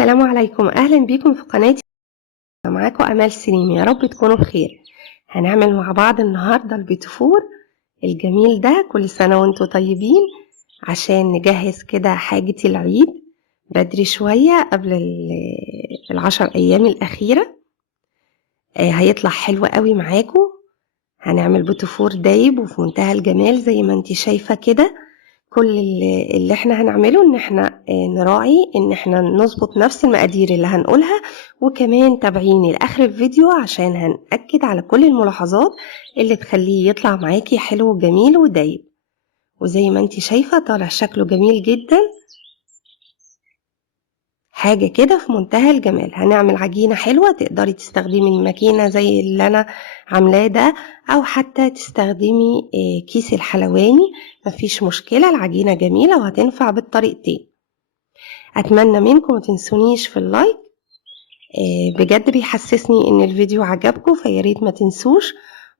السلام عليكم، أهلا بيكم في قناتي. معاكم أمال سليم، يا رب تكونوا بخير. هنعمل مع بعض النهاردة البيتفور الجميل ده. كل سنة وانتم طيبين، عشان نجهز كده حاجة العيد بدري شوية قبل 10 أيام الأخيرة. هيطلع حلو قوي معاكم. هنعمل بيتفور دايب وفي منتهى الجمال زي ما انت شايفة كده. كل اللي احنا هنعمله ان احنا نراعي ان احنا نظبط نفس المقادير اللي هنقولها، وكمان تابعيني لاخر الفيديو عشان هنأكد على كل الملاحظات اللي تخليه يطلع معاكي حلو وجميل ودايب. وزي ما انتي شايفة طالع شكله جميل جدا، حاجة كده في منتهى الجمال. هنعمل عجينة حلوة، تقدري تستخدمي الماكينة زي اللي أنا عاملاه ده، أو حتى تستخدمي كيس الحلواني، مفيش مشكلة. العجينة جميلة وهتنفع بالطريقتين. أتمنى منكم متنسونيش في اللايك، بجد بيحسسني إن الفيديو عجبكم، فياريت ما تنسوش.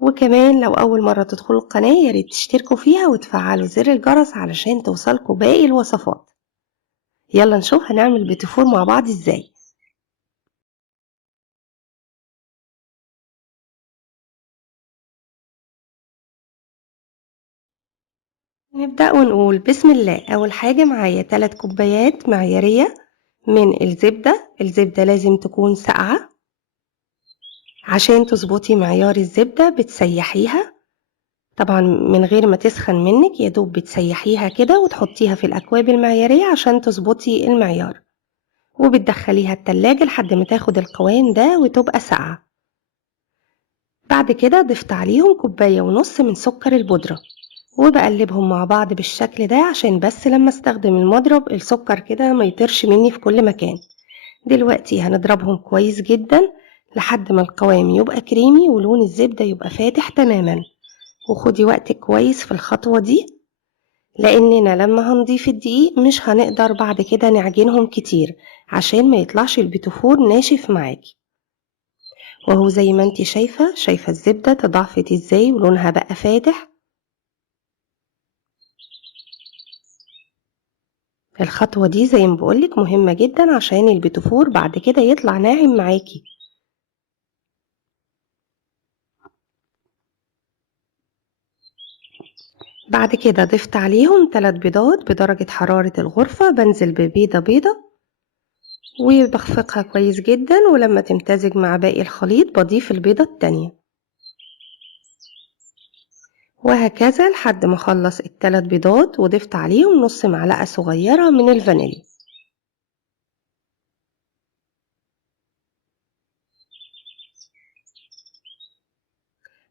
وكمان لو أول مرة تدخلوا القناة ياريت تشتركوا فيها وتفعلوا زر الجرس علشان توصلكوا باقي الوصفات. يلا نشوف هنعمل بيتفور مع بعض ازاي. نبدأ ونقول بسم الله. أول حاجة معايا 3 كوبايات معيارية من الزبدة. الزبدة لازم تكون ساقعة عشان تظبطي معيار الزبدة. بتسيحيها طبعا من غير ما تسخن منك، يدوب بتسيحيها كده وتحطيها في الأكواب المعيارية عشان تظبطي المعيار، وبتدخليها التلاجة لحد ما تاخد القوام ده وتبقى ساقعة. بعد كده ضفت عليهم 1.5 كوباية من سكر البودرة، وبقلبهم مع بعض بالشكل ده عشان بس لما استخدم المضرب السكر كده ما يطيرش مني في كل مكان. دلوقتي هنضربهم كويس جدا لحد ما القوام يبقى كريمي ولون الزبدة يبقى فاتح تماما. وخدي وقتك كويس في الخطوة دي، لاننا لما هنضيف الدقيق مش هنقدر بعد كده نعجنهم كتير عشان ما يطلعش البيتفور ناشف معاكي. وهو زي ما انتي شايفة الزبدة تضاعفت ازاي ولونها بقى فاتح. الخطوة دي زي ما بقولك مهمة جدا عشان البيتفور بعد كده يطلع ناعم معاكي. بعد كده ضفت عليهم 3 بيضات بدرجة حرارة الغرفة. بنزل ببيضة بيضة وبخفقها كويس جدا، ولما تمتزج مع باقي الخليط بضيف البيضة التانية، وهكذا لحد ما اخلص ال3 بيضات. وضفت عليهم نص معلقة صغيرة من الفانيليا.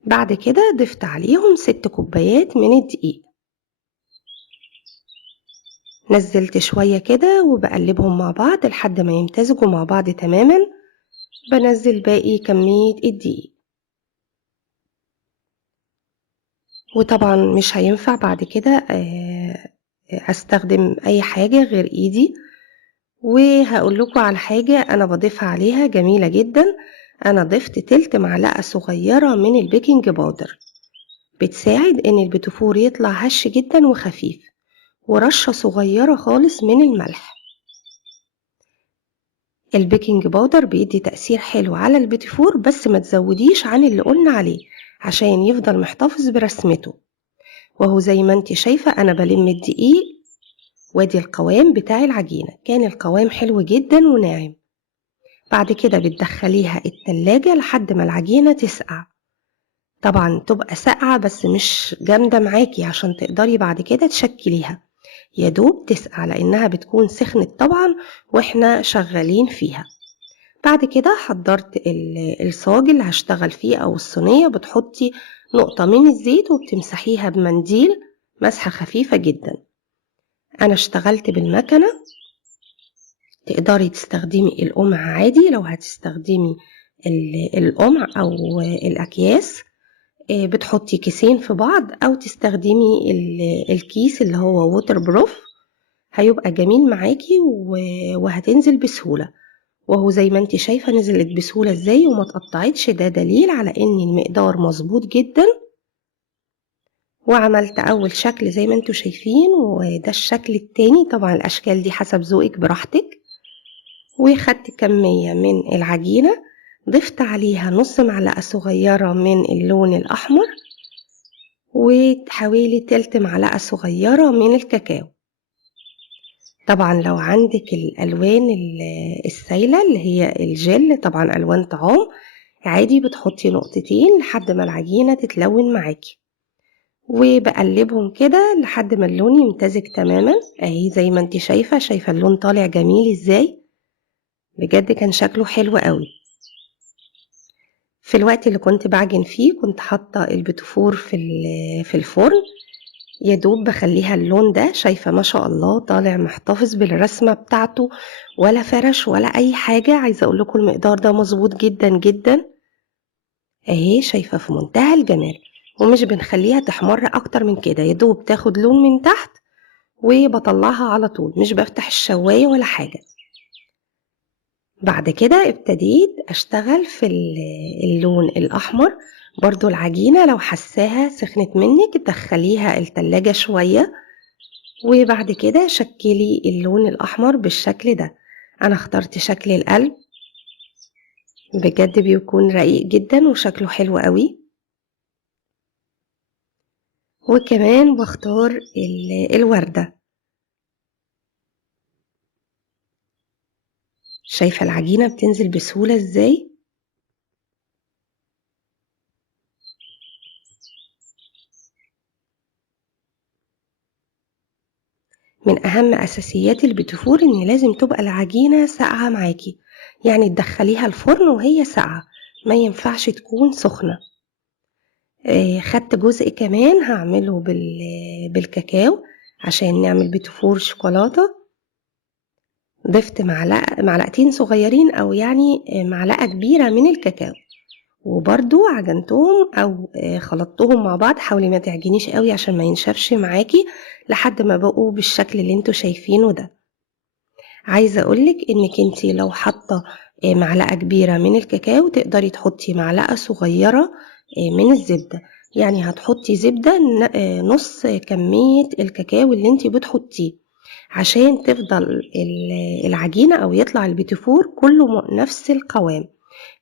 بعد كده ضفت عليهم 6 كوبايات من الدقيق. نزلت شوية كده وبقلبهم مع بعض لحد ما يمتزجوا مع بعض تماما. بنزل باقي كمية الدقيق، وطبعا مش هينفع بعد كده استخدم اي حاجة غير ايدي. وهقول لكم على حاجة انا بضيفها عليها جميلة جدا. انا ضفت تلت معلقة صغيرة من البيكنج باودر، بتساعد ان البيتفور يطلع هش جدا وخفيف، ورشة صغيرة خالص من الملح. البيكنج باودر بيدي تأثير حلو على البيتفور، بس ما تزوديش عن اللي قلنا عليه عشان يفضل محتفظ برسمته. وهو زي ما انت شايفة انا بلم الدقيق، وادي القوام بتاع العجينة. كان القوام حلو جدا وناعم. بعد كده بتدخليها التلاجة لحد ما العجينة تسقع. طبعا تبقى ساقعة بس مش جامدة معاكي عشان تقدري بعد كده تشكليها، يدوب تسقع لانها بتكون سخنت طبعا واحنا شغالين فيها. بعد كده حضرت الصاج اللي هشتغل فيه او الصينية. بتحطي نقطة من الزيت وبتمسحيها بمنديل مسحة خفيفة جدا. انا اشتغلت بالمكنة، تقدري تستخدمي القمع عادي لو هتستخدمي القمع او الاكياس. بتحطي كيسين في بعض او تستخدمي الكيس اللي هو ووتر بروف، هيبقى جميل معاكي وهتنزل بسهولة. وهو زي ما انت شايفة نزلت بسهولة ازاي وما تقطعتش، ده دليل على ان المقدار مظبوط جدا. وعملت اول شكل زي ما انتوا شايفين، وده الشكل التاني. طبعا الاشكال دي حسب ذوقك براحتك. وخدت كمية من العجينة، ضفت عليها نص معلقة صغيرة من اللون الأحمر وحوالي تلت معلقة صغيرة من الكاكاو. طبعا لو عندك الألوان السايلة اللي هي الجل، طبعا ألوان طعام عادي، بتحطي نقطتين لحد ما العجينة تتلون معاكي، وبقلبهم كده لحد ما اللون يمتزج تماما اهي زي ما انت شايفة اللون طالع جميل ازاي، بجد كان شكله حلو قوي. في الوقت اللي كنت بعجن فيه كنت حاطة البيتفور في الفرن، يا دوب بخليها اللون ده، شايفة ما شاء الله طالع محتفظ بالرسمة بتاعته، ولا فرش ولا اي حاجة. عايزة اقول لكم المقدار ده مظبوط جدا جدا اهي، شايفة في منتهى الجمال. ومش بنخليها تحمر اكتر من كده، يا دوب تاخد لون من تحت وبطلعها على طول، مش بفتح الشواية ولا حاجة. بعد كده ابتديت اشتغل في اللون الاحمر. برضو العجينة لو حساها سخنت منك تدخليها التلاجة شوية، وبعد كده شكلي اللون الاحمر بالشكل ده. انا اخترت شكل القلب، بجد بيكون رقيق جدا وشكله حلو قوي. وكمان بختار الوردة. شايفة العجينة بتنزل بسهولة ازاي؟ من اهم اساسيات البيتفور ان لازم تبقى العجينة ساقعة معاكي، يعني تدخليها الفرن وهي ساقعة، ما ينفعش تكون سخنة. خدت جزء كمان هعمله بالكاكاو عشان نعمل بيتفور شوكولاتة. ضفت معلقتين صغيرين او يعني معلقة كبيرة من الكاكاو، وبرضو عجنتهم او خلطتهم مع بعض. حاولي ما تعجنيش قوي عشان ما ينشفش معاكي، لحد ما بقوا بالشكل اللي انتوا شايفينه ده. عايزة اقولك انك انتي لو حاطة معلقة كبيرة من الكاكاو تقدري تحطي معلقة صغيرة من الزبدة، يعني هتحطي زبدة نص كمية الكاكاو اللي انتي بتحطيه، عشان تفضل العجينة او يطلع البيتيفور كله نفس القوام.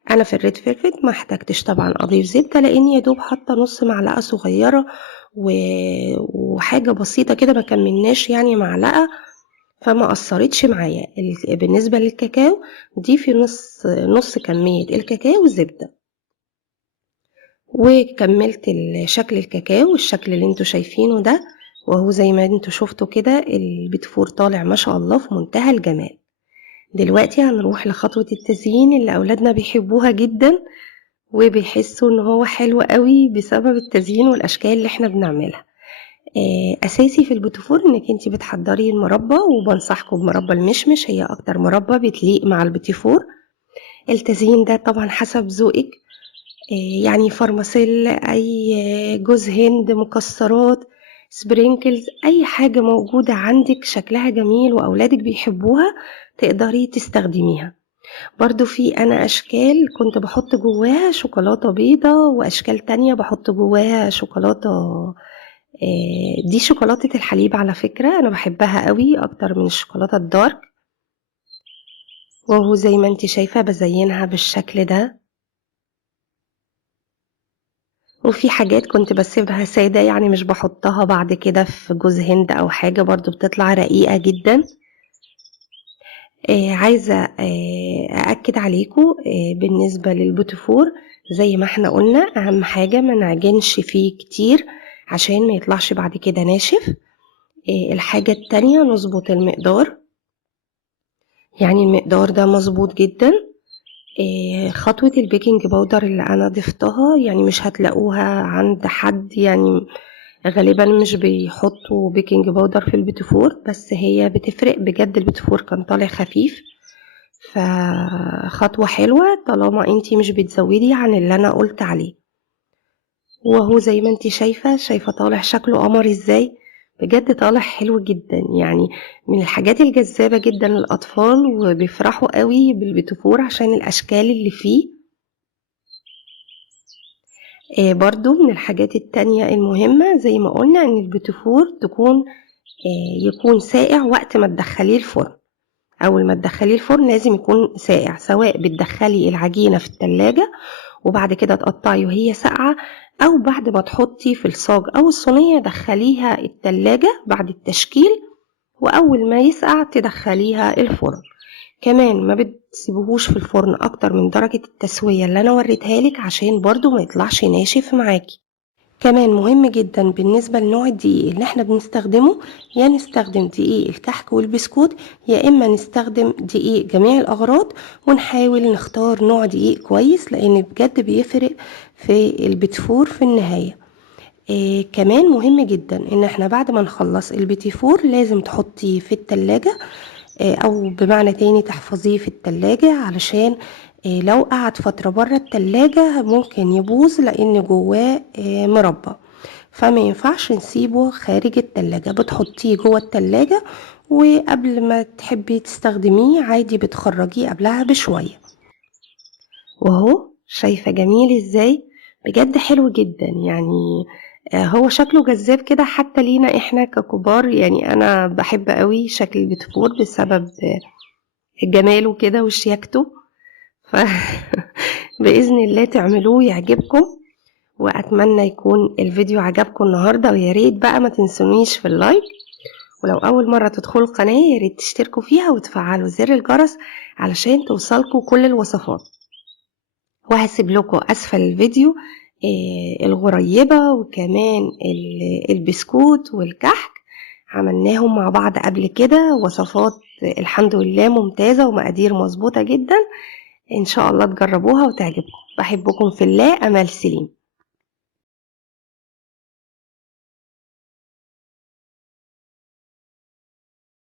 انا في الريد فيلفت ما احتاجتش طبعا اضيف زبدة، لاني يا دوب حاطة نص معلقة صغيرة وحاجة بسيطة كده، ما كملناش يعني معلقة، فما أثرتش معايا. بالنسبة للكاكاو ضيفي نص كمية الكاكاو والزبدة. وكملت شكل الكاكاو والشكل اللي انتوا شايفينه ده، وهو زي ما انتوا شفتوا كده البيتفور طالع ما شاء الله في منتهى الجمال. دلوقتي هنروح لخطوة التزيين اللي أولادنا بيحبوها جدا، وبيحسوا ان هو حلو قوي بسبب التزيين والأشكال اللي احنا بنعملها. اساسي في البيتفور انك انت بتحضري المربى، وبنصحكم بمربى المشمش، هي اكتر مربى بتليق مع البيتفور. التزيين ده طبعا حسب ذوقك، يعني فرماسيل، اي جوز هند، مكسرات، سبرينكلز، اي حاجة موجودة عندك شكلها جميل واولادك بيحبوها تقدري تستخدميها. برضو في انا اشكال كنت بحط جواها شوكولاتة بيضة، واشكال تانية بحط جواها شوكولاتة، دي شوكولاتة الحليب على فكرة أنا بحبها قوي أكتر من الشوكولاتة الدارك. وهو زي ما انتي شايفة بزينها بالشكل ده. وفي حاجات كنت بسيبها سادة، يعني مش بحطها بعد كده في جوز هند أو حاجة، برضو بتطلع رقيقة جدا. عايزة أأكد عليكم بالنسبة للبوتفور، زي ما احنا قلنا أهم حاجة ما نعجنش فيه كتير عشان ما يطلعش بعد كده ناشف. الحاجة التانية نظبط المقدار، يعني المقدار ده مظبوط جدا. خطوة البيكنج باودر اللي أنا ضفتها يعني مش هتلاقوها عند حد، يعني غالبا مش بيحطوا بيكنج باودر في البيتفور، بس هي بتفرق بجد، البيتفور كان طالع خفيف، فخطوة حلوة طالما انتي مش بتزودي عن اللي أنا قلت عليه. وهو زي ما انتي شايفة طالع شكله قمر ازاي، بجد طالع حلو جدا، يعني من الحاجات الجذابة جدا للأطفال، وبيفرحوا قوي بالبيتفور عشان الأشكال اللي فيه. برضو من الحاجات التانية المهمة زي ما قلنا ان البيتفور يكون ساقع وقت ما تدخليه الفرن، أول ما تدخليه الفرن لازم يكون ساقع، سواء بتدخلي العجينة في التلاجة وبعد كده تقطعي وهي ساقعة، أو بعد ما تحطي في الصاج أو الصينية دخليها التلاجة بعد التشكيل، وأول ما يسقع تدخليها الفرن. كمان ما بتسيبوهوش في الفرن أكتر من درجة التسوية اللي أنا وريتها لك عشان برضو ما يطلعش ناشف معاكي. كمان مهم جدا بالنسبة لنوع الدقيق اللي احنا بنستخدمه، يا نستخدم دقيق الكحك والبسكوت يا اما نستخدم دقيق جميع الاغراض، ونحاول نختار نوع دقيق كويس لان بجد بيفرق في البيتفور في النهاية. كمان مهم جدا ان احنا بعد ما نخلص البيتيفور لازم تحطيه في التلاجة، او بمعنى تاني تحفظيه في التلاجة، علشان لو قعد فترة برا التلاجة ممكن يبوظ لان جواه مربى، فما ينفعش نسيبه خارج التلاجة، بتحطيه جوه التلاجة وقبل ما تحبي تستخدميه عادي بتخرجيه قبلها بشوية. وهو شايفة جميل ازاي؟ بجد حلو جدا يعني. هو شكله جذاب كده حتى لينا احنا ككبار، يعني انا بحب قوي شكل البيتفور بسبب جماله كده وشياكته. ف بإذن الله تعملوه يعجبكم، وأتمنى يكون الفيديو عجبكم النهاردة، ويا ريت بقى ما تنسونيش في اللايك، ولو أول مرة تدخلوا القناة يا ريت تشتركوا فيها وتفعلوا زر الجرس علشان توصلكوا كل الوصفات. وهسيب لكم أسفل الفيديو الغريبة وكمان البسكوت والكحك، عملناهم مع بعض قبل كده، وصفات الحمد لله ممتازة ومقادير مظبوطة جدا. إن شاء الله تجربوها وتعجبكم. بحبكم في الله، أمل سليم.